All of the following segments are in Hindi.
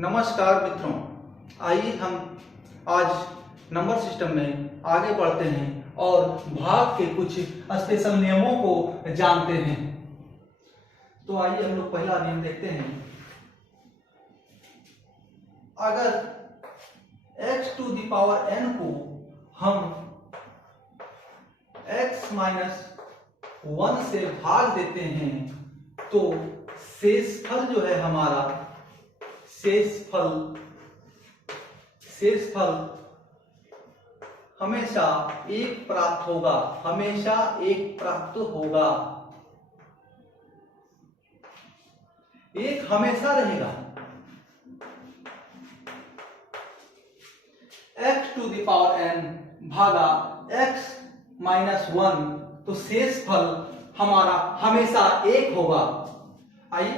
नमस्कार मित्रों, आइए हम आज नंबर सिस्टम में आगे बढ़ते हैं और भाग के कुछ स्पेशल नियमों को जानते हैं। तो आइए हम लोग पहला नियम देखते हैं। अगर x to the power n को हम x माइनस 1 से भाग देते हैं तो शेषफल जो है हमारा शेषफल हमेशा एक प्राप्त होगा, हमेशा एक प्राप्त होगा। एक हमेशा रहेगा। x to the power n भागा x माइनस 1, तो शेषफल हमारा हमेशा एक होगा। आइए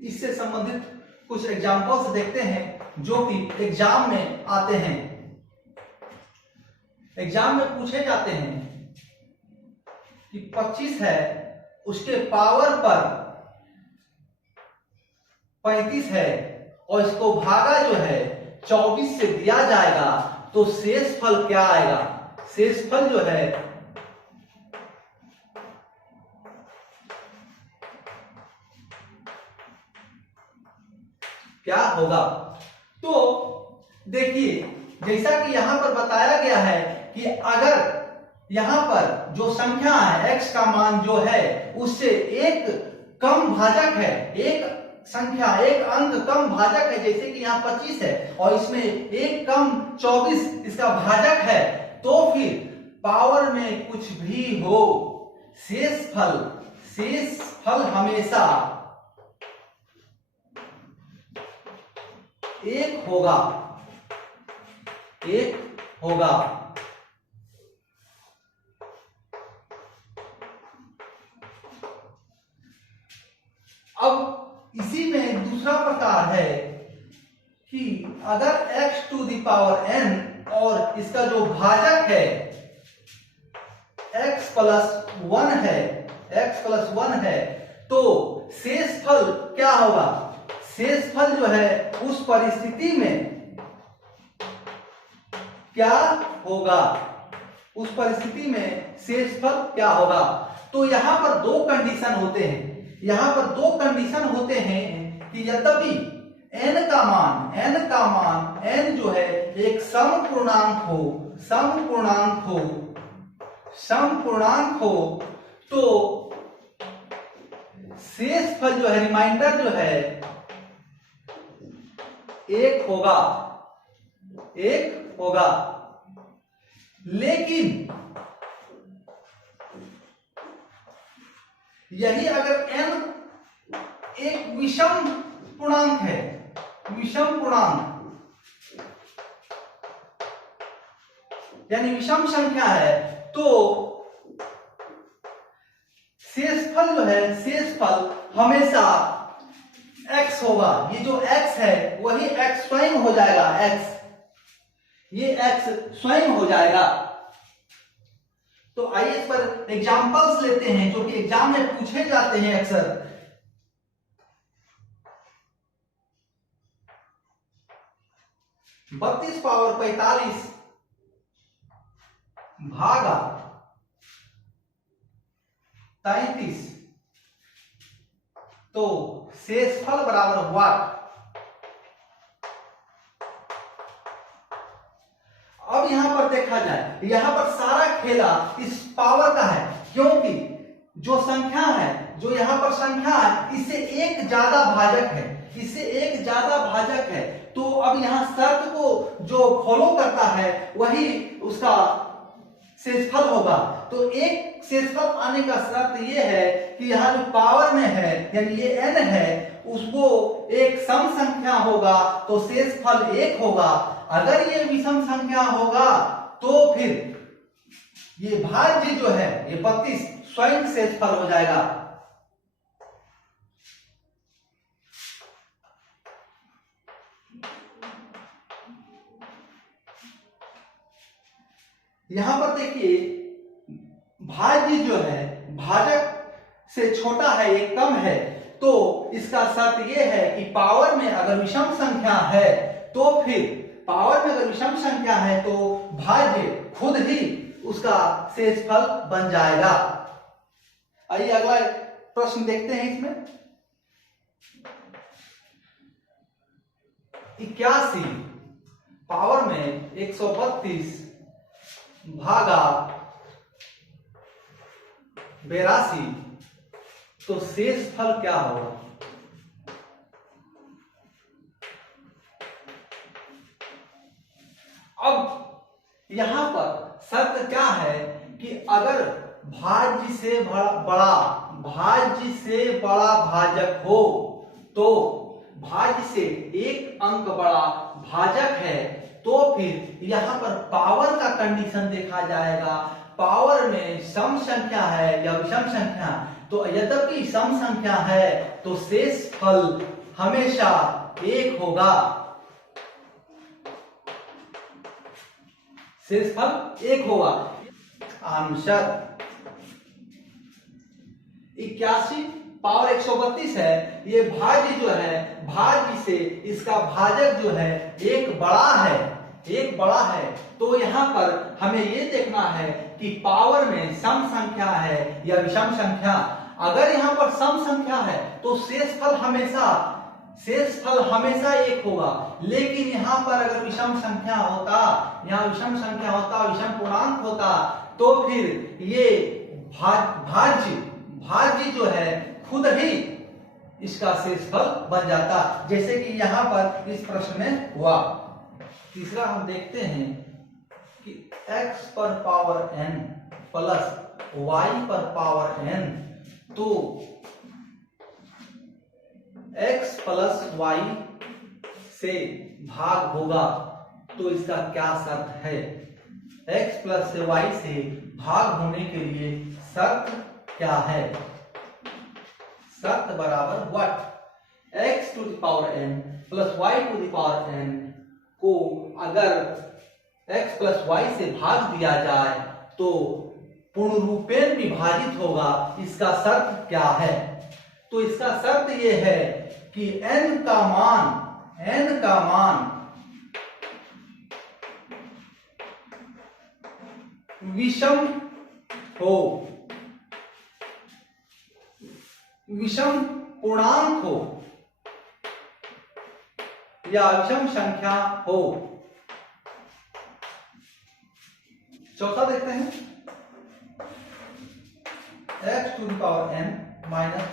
इससे संबंधित कुछ एग्जांपल्स देखते हैं जो कि एग्जाम में आते हैं। एग्जाम में पूछे जाते हैं कि 25 है, उसके पावर पर 35 है और इसको भागा जो है 24 से दिया जाएगा, तो शेषफल क्या आएगा? शेषफल जो है क्या होगा? तो देखिए, जैसा कि यहां पर बताया गया है कि अगर यहां पर जो संख्या है x का मान जो है उससे एक कम भाजक है, एक संख्या एक अंक कम भाजक है, जैसे कि यहाँ 25 है और इसमें एक कम 24 इसका भाजक है, तो फिर पावर में कुछ भी हो, शेषफल हमेशा एक होगा, एक होगा। अब इसी में दूसरा प्रकार है कि अगर x to the power n और इसका जो भाजक है x प्लस 1 है, तो शेषफल क्या होगा? शेषफल जो है उस परिस्थिति में क्या होगा? उस परिस्थिति में शेषफल क्या होगा? तो यहां पर दो कंडीशन होते हैं। यहां पर दो कंडीशन होते हैं कि यद्यपि n का मान n जो है एक सम पूर्णांक हो, तो शेषफल जो है, रिमाइंडर जो है एक होगा। लेकिन यही अगर n एक विषम पूर्णांक है, यानी विषम संख्या है, तो शेषफल जो है, शेषफल हमेशा x होगा। ये जो x है वही x स्वयं हो जाएगा, ये x स्वयं हो जाएगा। तो आइए इस पर एग्जांपल्स लेते हैं जो कि एग्जाम में पूछे जाते हैं अक्सर। बत्तीस पावर 45 भागा 33, तो शेषफल बराबर व्हाट? अब यहां पर देखा जाए, यहां पर सारा खेला इस पावर का है, क्योंकि जो संख्या है, जो यहां पर संख्या है, इससे एक ज्यादा भाजक है, तो अब यहां शर्त को जो फॉलो करता है वही उसका शेषफल होगा। तो एक शेषफल आने का शर्त ये है कि यहाँ जो पावर में है, यानी ये n है, उसको एक सम संख्या होगा तो शेषफल एक होगा। अगर ये विषम संख्या होगा तो फिर ये भाज्य जो है, ये 32 स्वयं शेषफल हो जाएगा। यहां पर देखिए, भाज्य जो है भाजक से छोटा है, एक कम है, तो इसका शर्त ये है कि पावर में अगर विषम संख्या है तो फिर पावर में अगर विषम संख्या है तो भाज्य खुद ही उसका शेषफल बन जाएगा। आइए अगला प्रश्न देखते हैं। इसमें 81 पावर में 132 भागा 82 तो शेषफल क्या होगा? अब यहां पर शर्त क्या है कि अगर भाज्य से बड़ा भाजक हो तो भाज्य से एक अंक बड़ा भाजक है तो फिर यहां पर पावर का कंडीशन देखा जाएगा। पावर में सम संख्या है या विषम संख्या, तो यद्यपि सम संख्या है तो शेषफल हमेशा एक होगा। शेषफल एक होगा। आंसर 81 पावर 132 है। ये भाज्य जो है, भाज्य से इसका भाजक जो है एक बड़ा है। तो यहाँ पर हमें ये देखना है कि पावर में सम संख्या है या विषम संख्या। अगर यहाँ पर सम संख्या है तो शेषफल हमेशा एक होगा। लेकिन यहाँ पर अगर विषम संख्या होता, विषम पूर्णांक होता तो फिर ये भाज्य जो है खुद ही इसका शेषफल बन जाता, जैसे कि यहाँ पर इस प्रश्न में हुआ। तीसरा हम देखते हैं कि x पर पावर n प्लस y पर पावर n, तो x प्लस y से भाग होगा तो इसका क्या शर्त है? x प्लस y से भाग होने के लिए शर्त क्या है? शर्त बराबर what? x to the power n plus y to the power n को अगर x प्लस y से भाग दिया जाए तो पूर्ण रूपेण विभाजित होगा। इसका शर्त क्या है? तो इसका शर्त यह है कि n का मान विषम हो, विषम पूर्णांक हो या विषम संख्या हो। चौथा देखते हैं, x to the power n minus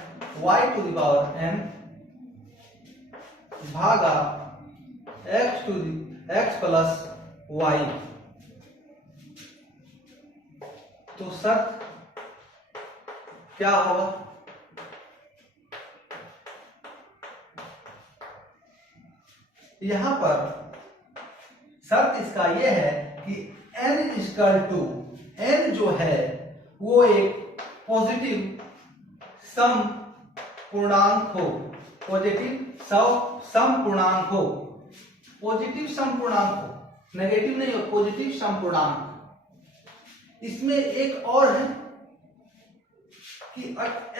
y to the power n भागा x प्लस y। तो शर्त क्या होगा? यहां पर शर्त इसका यह है कि n जो है वो एक पॉजिटिव सम पूर्णांक हो, पॉजिटिव सम पूर्णांक हो, नेगेटिव नहीं हो, पॉजिटिव सम पूर्णांक। इसमें एक और है कि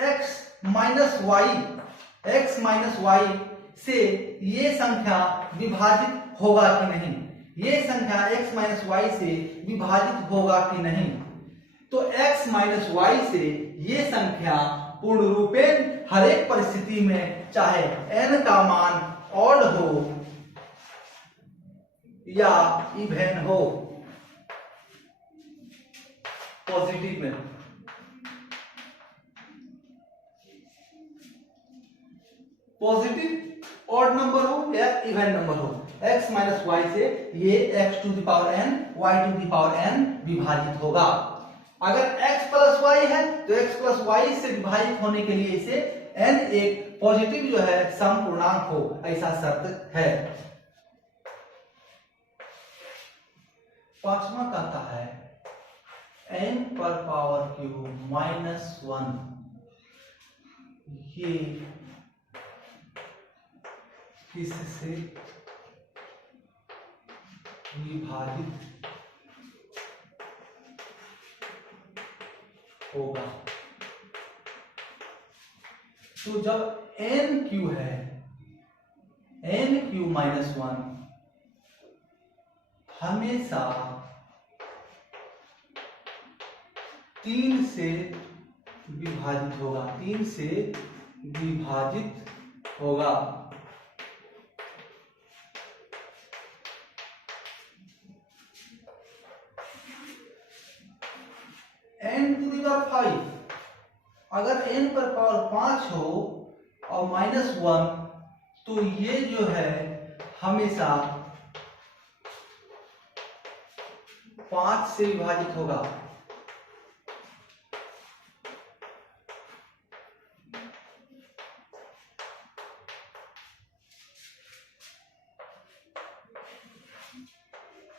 x माइनस वाई से ये संख्या विभाजित होगा कि नहीं, ये संख्या x माइनस वाई से विभाजित होगा कि नहीं। तो x माइनस वाई से ये संख्या पूर्ण रूपेण हर एक परिस्थिति में, चाहे n का मान ऑड हो या इवन हो, पॉजिटिव में, पॉजिटिव ऑड नंबर हो या इवन नंबर हो, x माइनस वाई से ये x to the power n y to the power n विभाजित होगा। अगर x प्लस वाई है तो x प्लस वाई से विभाजित होने के लिए इसे n एक पॉजिटिव जो है सम पूर्णांक हो, ऐसा शर्त है। पांचवा कहता है n पर पावर क्यूब माइनस 1 ये किससे विभाजित होगा। तो जब एन क्यू है, एन क्यू माइनस 1 हमेशा 3 से विभाजित होगा, 3 से विभाजित होगा। n टू दी पावर 5, अगर n पर पावर 5 हो और -1 तो ये जो है हमेशा 5 से विभाजित होगा।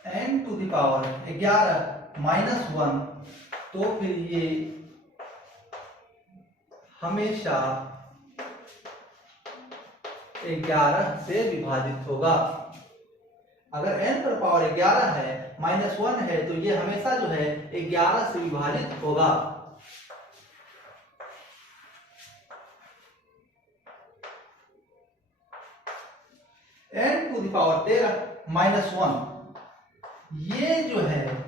n टू दी पावर 11 -1 तो फिर ये हमेशा 11 से विभाजित होगा। अगर n पर पावर 11 है -1 है तो ये हमेशा जो है 11 से विभाजित होगा। n टू दी पावर 13 -1 ये जो है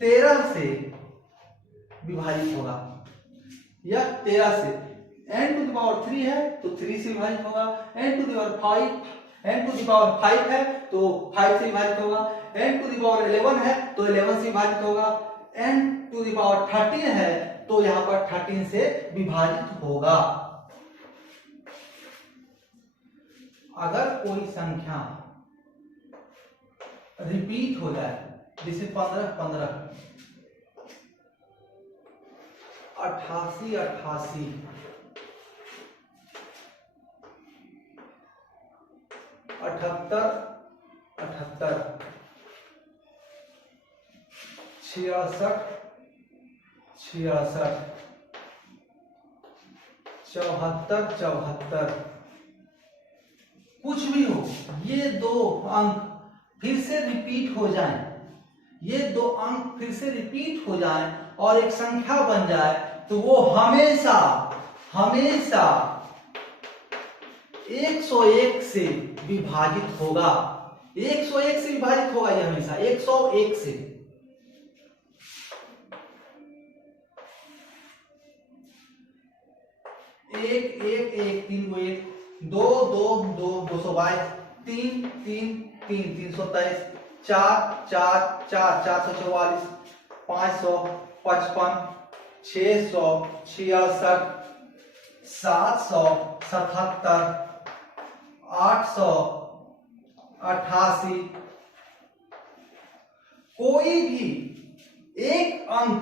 13 से विभाजित होगा। यह 13 से, n टू द पावर 3 है तो 3 से विभाजित होगा, n to the power 5, n to the power 5 है तो 5 से विभाजित होगा, n टू द पावर 11 है तो 11 से विभाजित होगा, n टू द पावर 13 है तो यहां पर 13 से विभाजित होगा। अगर कोई संख्या रिपीट हो जाए, जैसे 15 15, 88 88, 78 78, 66 66, 74 74, कुछ भी हो, ये दो अंक फिर से रिपीट हो जाएं, ये दो अंक फिर से रिपीट हो जाएं और एक संख्या बन जाए तो वो हमेशा हमेशा 101 से विभाजित होगा। 101 से विभाजित होगा, ये हमेशा 101 से। एक एक एक, 3 को 1, 2 2 2, 222, 3 3 3, 323, 4 4 4, 444, 555, 666, 777, 888, कोई भी एक अंक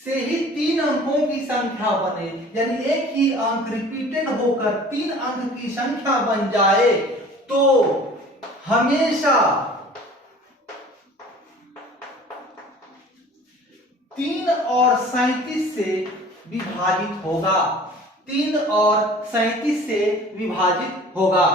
से ही 3 अंकों की संख्या बने, यानी एक ही अंक रिपीटेड होकर 3 अंक की संख्या बन जाए तो हमेशा 3 और 37 से विभाजित होगा, 3 और 37 से विभाजित होगा।